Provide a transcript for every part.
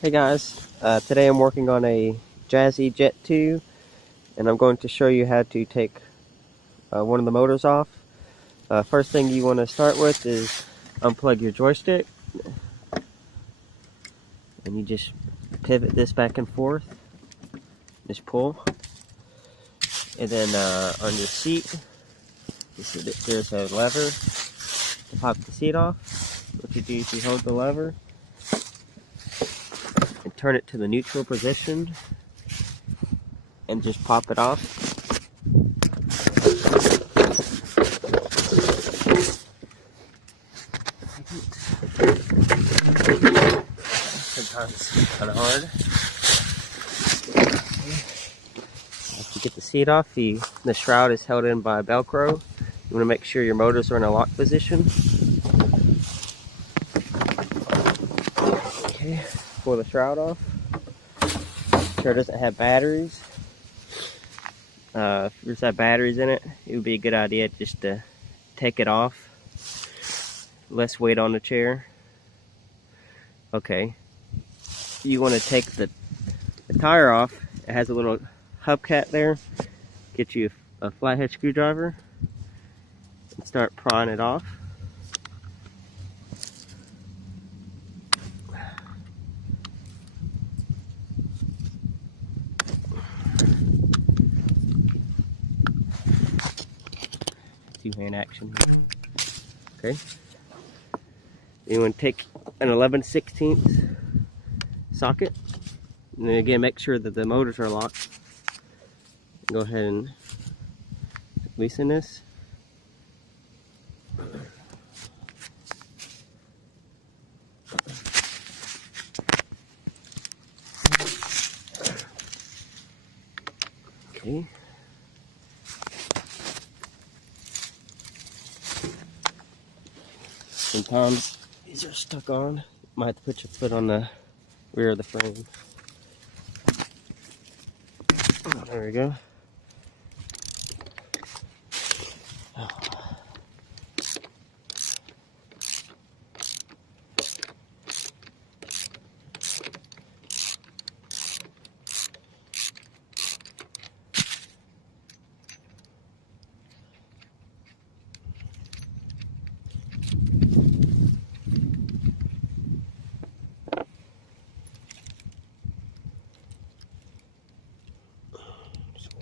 Hey guys, today I'm working on a Jazzy Jet 2 and I'm going to show you how to take one of the motors off. First thing you want to start with is unplug your joystick, and you just pivot this back and forth, just pull, and then on your seat you see that there's a lever to pop the seat off. What you do is you hold the lever and turn it to the neutral position and just pop it off. Sometimes it's kind of hard. After you get the seat off, the shroud is held in by Velcro. You want to make sure your motors are in a lock position. Okay, pull the shroud off. Sure it doesn't have batteries. If there's have batteries in it, it would be a good idea just to take it off. Less weight on the chair. Okay. You want to take the tire off. It has a little hubcap there. Get you a flathead screwdriver and start prying it off. Two-hand action. Okay. You want to take an 11/16 socket, and then again make sure that the motors are locked. Go ahead and loosen this. Okay. Sometimes these are stuck on. You might have to put your foot on the rear of the frame. Oh, there we go. Oh.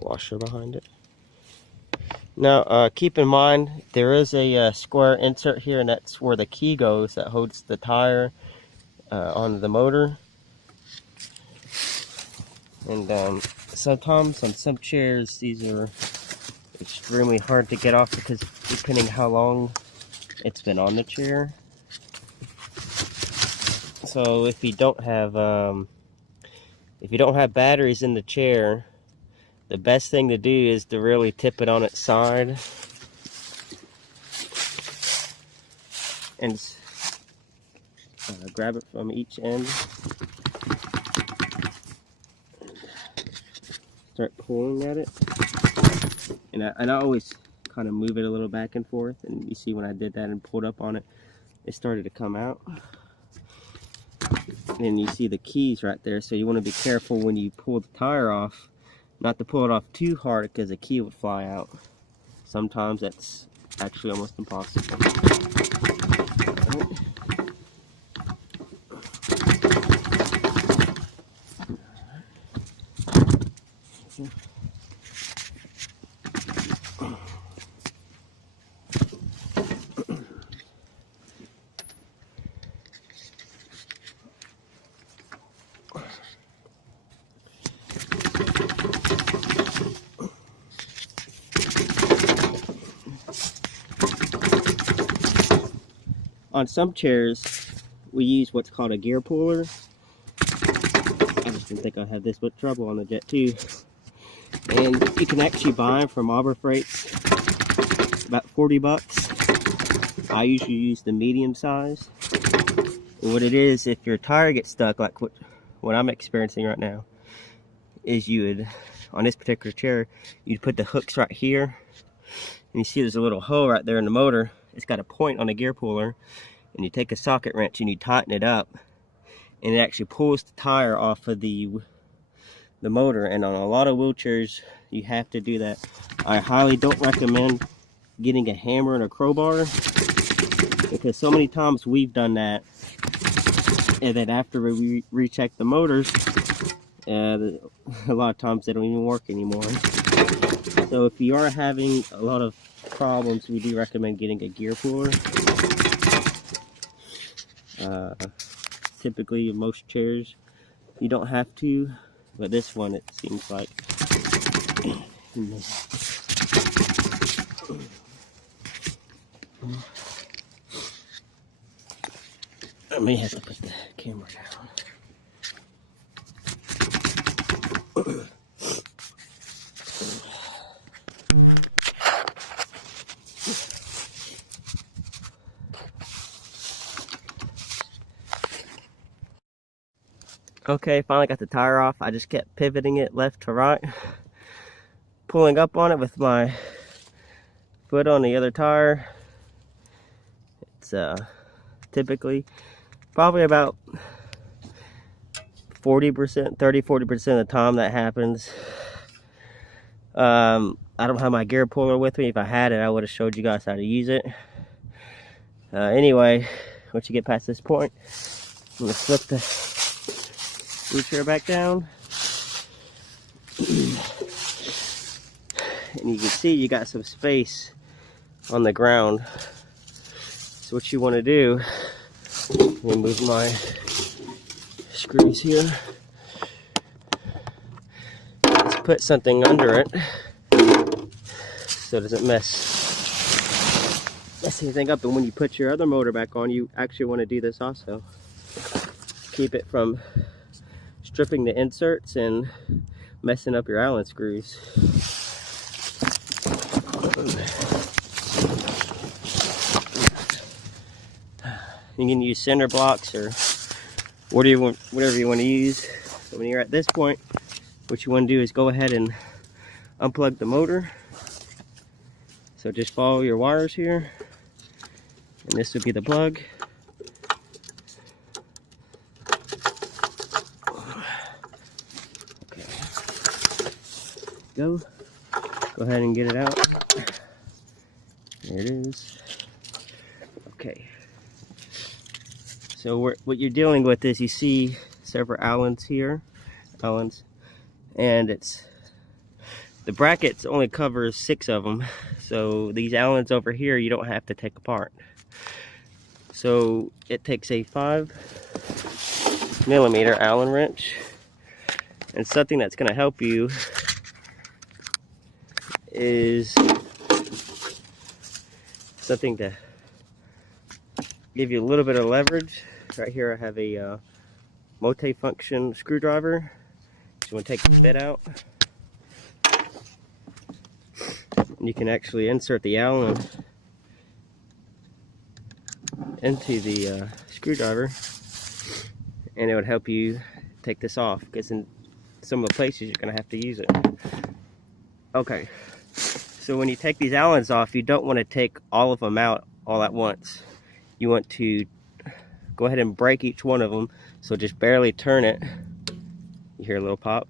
Washer behind it. Now keep in mind there is a square insert here, and that's where the key goes that holds the tire onto the motor. And sometimes on some chairs these are extremely hard to get off because depending how long it's been on the chair. So if you don't have batteries in the chair, the best thing to do is to really tip it on its side and grab it from each end. Start pulling at it. And I always kind of move it a little back and forth. And you see when I did that and pulled up on it, it started to come out. And you see the keys right there. So you want to be careful when you pull the tire off, not to pull it off too hard because the key would fly out. Sometimes that's actually almost impossible. On some chairs, we use what's called a gear puller. I just didn't think I'd have this much trouble on the Jet 2. And you can actually buy them from Arbor Freight's, about 40 bucks. I usually use the medium size. And what it is, if your tire gets stuck, like what I'm experiencing right now, is you would, on this particular chair, you'd put the hooks right here. And you see there's a little hole right there in the motor. It's got a point on the gear puller, and you take a socket wrench and you tighten it up, and it actually pulls the tire off of the motor. And on a lot of wheelchairs you have to do that. I highly don't recommend getting a hammer and a crowbar, because so many times we've done that, and then after we recheck the motors, a lot of times they don't even work anymore. So if you are having a lot of problems, we do recommend getting a gear puller. Typically in most chairs you don't have to, but this one it seems like. I may have to put the camera down. Okay, finally got the tire off. I just kept pivoting it left to right, pulling up on it with my foot on the other tire. It's typically probably about 40%, 30-40% of the time that happens. I don't have my gear puller with me. If I had it, I would have showed you guys how to use it. Anyway, once you get past this point, I'm gonna flip the wheelchair back down, and you can see you got some space on the ground. So what you want to do, let me move my screws here, is put something under it so it doesn't mess anything up. And when you put your other motor back on, you actually want to do this also. Keep it from stripping the inserts and messing up your Allen screws. You can use center blocks or whatever you want to use. So when you're at this point, what you want to do is go ahead and unplug the motor. So just follow your wires here, and this would be the plug. Okay. Go ahead and get it out. There it is. Okay. So what you're dealing with is, you see several Allens here, and the brackets only covers 6 of them. So these Allens over here you don't have to take apart. So it takes a 5mm Allen wrench, and something that's going to help you is something to give you a little bit of leverage. Right here I have a multi-function screwdriver. So you want to take the bit out, and you can actually insert the Allen into the screwdriver, and it would help you take this off, because in some of the places you're going to have to use it. Okay, so when you take these Allens off, you don't want to take all of them out all at once. You want to go ahead and break each one of them. So just barely turn it. You hear a little pop.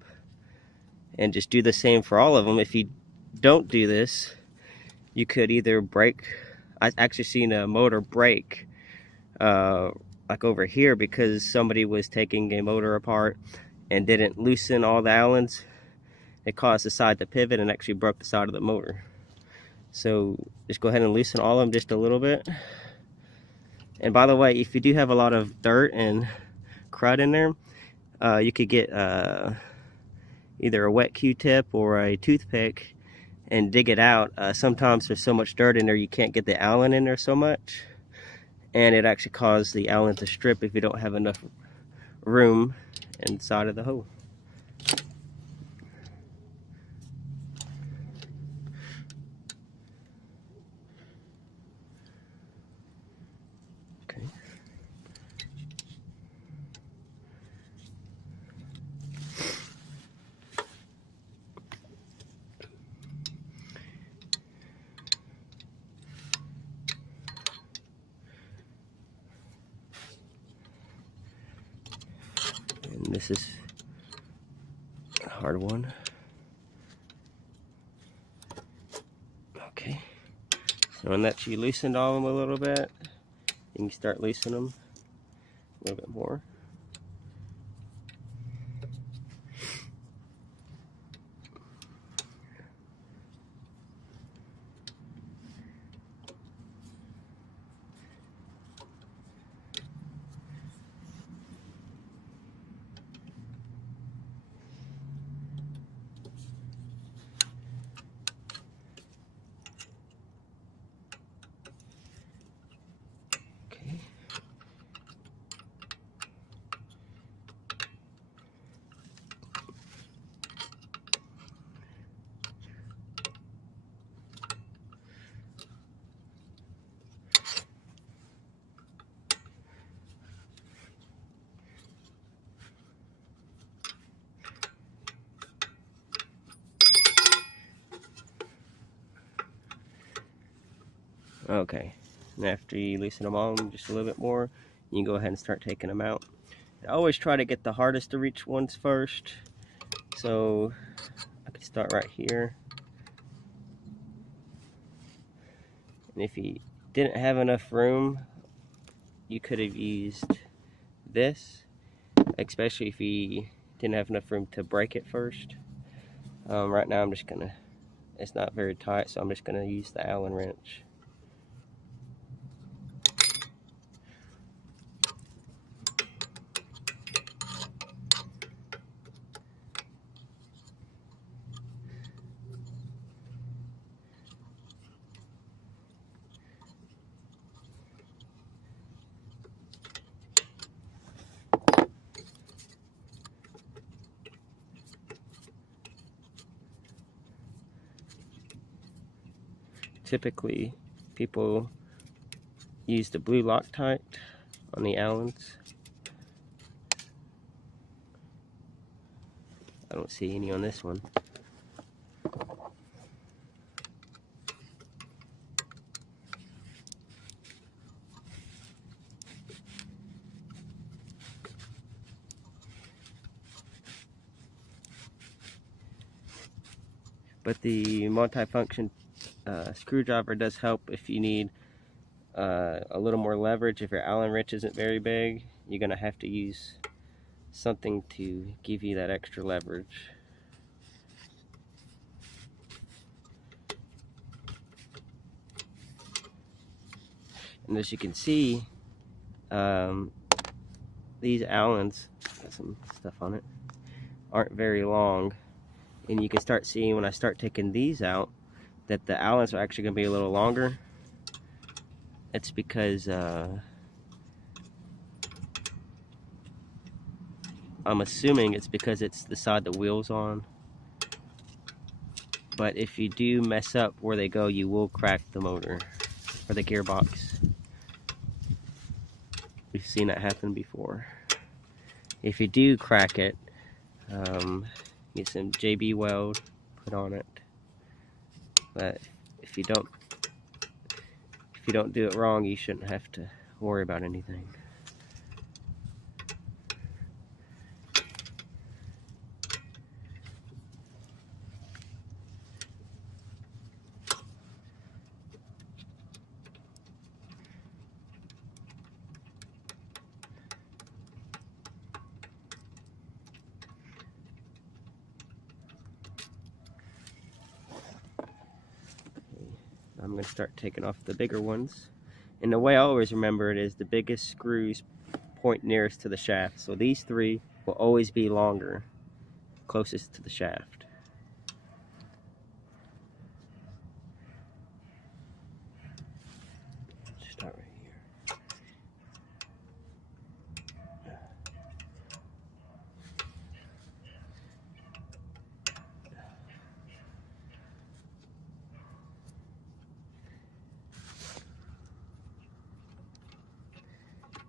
And just do the same for all of them. If you don't do this, you could either break. I've actually seen a motor break like over here, because somebody was taking a motor apart and didn't loosen all the Allens. It caused the side to pivot and actually broke the side of the motor. So just go ahead and loosen all of them just a little bit. And by the way, if you do have a lot of dirt and crud in there, you could get either a wet Q-tip or a toothpick and dig it out. Sometimes there's so much dirt in there you can't get the Allen in there so much, and it actually causes the Allen to strip if you don't have enough room inside of the hole. Okay. And this is a hard one. Okay. So when that you loosened all of them a little bit, you can start loosening them a little bit more. Okay, and after you loosen them all just a little bit more, you can go ahead and start taking them out. I always try to get the hardest to reach ones first, so I could start right here. And if you didn't have enough room, you could have used this, especially if you didn't have enough room to break it first. Right now I'm just gonna, it's not very tight, so I'm just gonna use the Allen wrench. Typically, people use the blue Loctite on the Allens. I don't see any on this one. But the multifunction screwdriver does help if you need a little more leverage. If your Allen wrench isn't very big, you're gonna have to use something to give you that extra leverage. And as you can see, these Allens, got some stuff on it, aren't very long. And you can start seeing when I start taking these out that the Allens are actually going to be a little longer. It's because I'm assuming it's because it's the side the wheel's on. But if you do mess up where they go, you will crack the motor or the gearbox. We've seen that happen before. If you do crack it, get some JB weld put on it. But if you don't do it wrong, you shouldn't have to worry about anything. I'm going to start taking off the bigger ones. And the way I always remember it is the biggest screws point nearest to the shaft. So these three will always be longer, closest to the shaft. Start right here.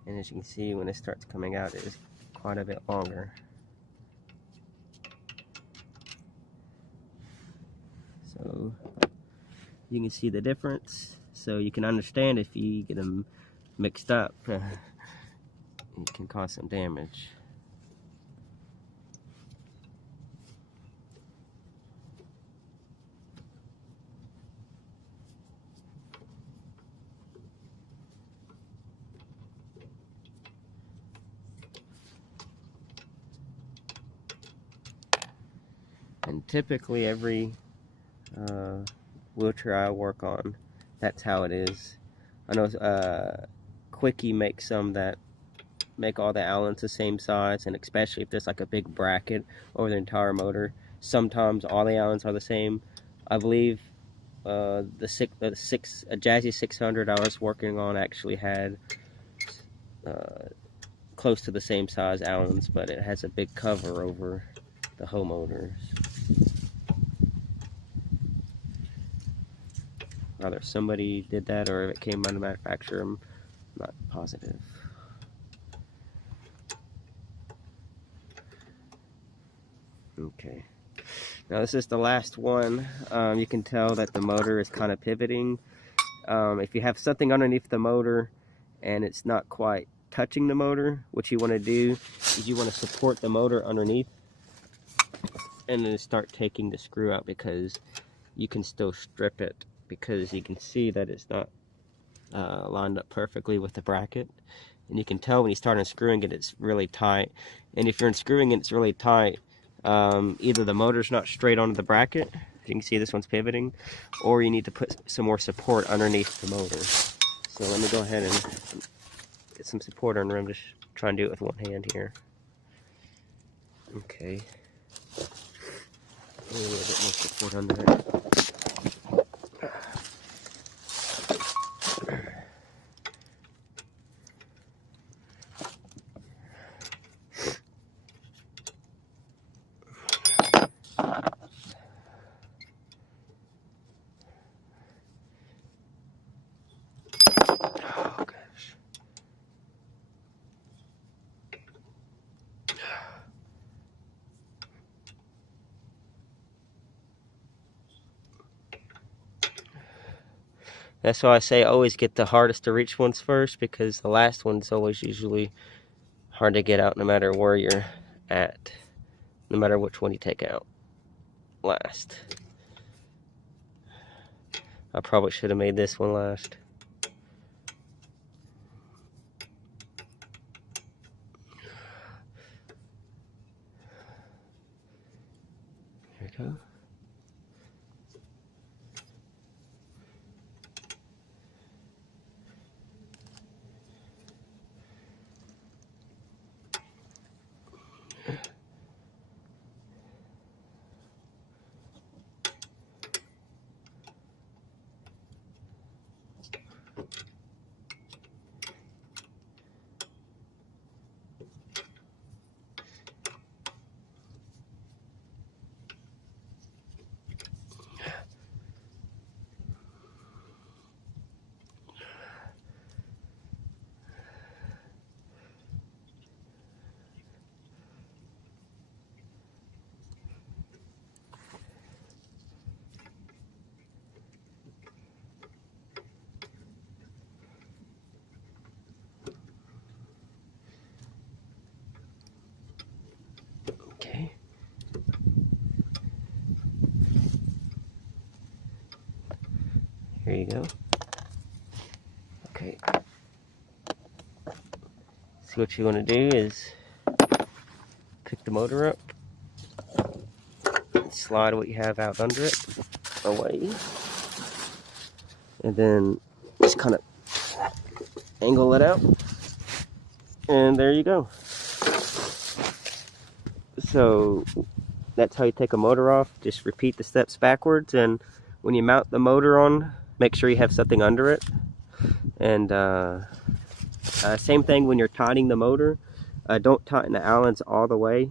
And as you can see, when it starts coming out, it is quite a bit longer. So you can see the difference. So you can understand if you get them mixed up, it can cause some damage. And typically every wheelchair I work on, that's how it is. I know Quickie makes some that make all the Allens the same size, and especially if there's like a big bracket over the entire motor, sometimes all the Allens are the same. I believe a Jazzy 600 I was working on actually had close to the same size Allens, but it has a big cover over the whole motors. Either somebody did that or it came out of the manufacturer, I'm not positive. Okay, now this is the last one. You can tell that the motor is kind of pivoting. If you have something underneath the motor and it's not quite touching the motor, what you want to do is you want to support the motor underneath and then start taking the screw out, because you can still strip it, because you can see that it's not lined up perfectly with the bracket, and you can tell when you start unscrewing it, it's really tight. And if you're unscrewing it, it's really tight, either the motor's not straight onto the bracket, you can see this one's pivoting, or you need to put some more support underneath the motor. So let me go ahead and get some support under. I'm just trying to do it with one hand here. Okay. A little bit more support under there. Oh gosh. That's why I say always get the hardest to reach ones first, because the last one's always usually hard to get out no matter where you're at, no matter which one you take out last. I probably should have made this one last. Here we go. Okay. Here you go. Okay. So what you want to do is pick the motor up and slide what you have out under it away, and then just kind of angle it out, and there you go. So that's how you take a motor off. Just repeat the steps backwards, and when you mount the motor on, make sure you have something under it. And same thing when you're tightening the motor. Don't tighten the Allens all the way.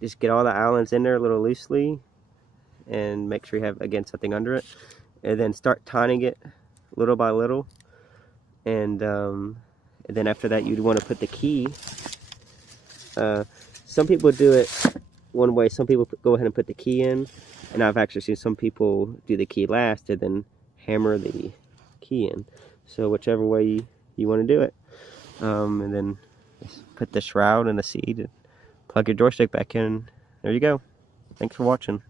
Just get all the Allens in there a little loosely, and make sure you have, again, something under it. And then start tightening it little by little. And then after that, you'd want to put the key. Some people do it one way. Some people go ahead and put the key in, and I've actually seen some people do the key last and then hammer the key in. So whichever way you want to do it. And then put the shroud and the seat and plug your joystick back in. There you go. Thanks for watching.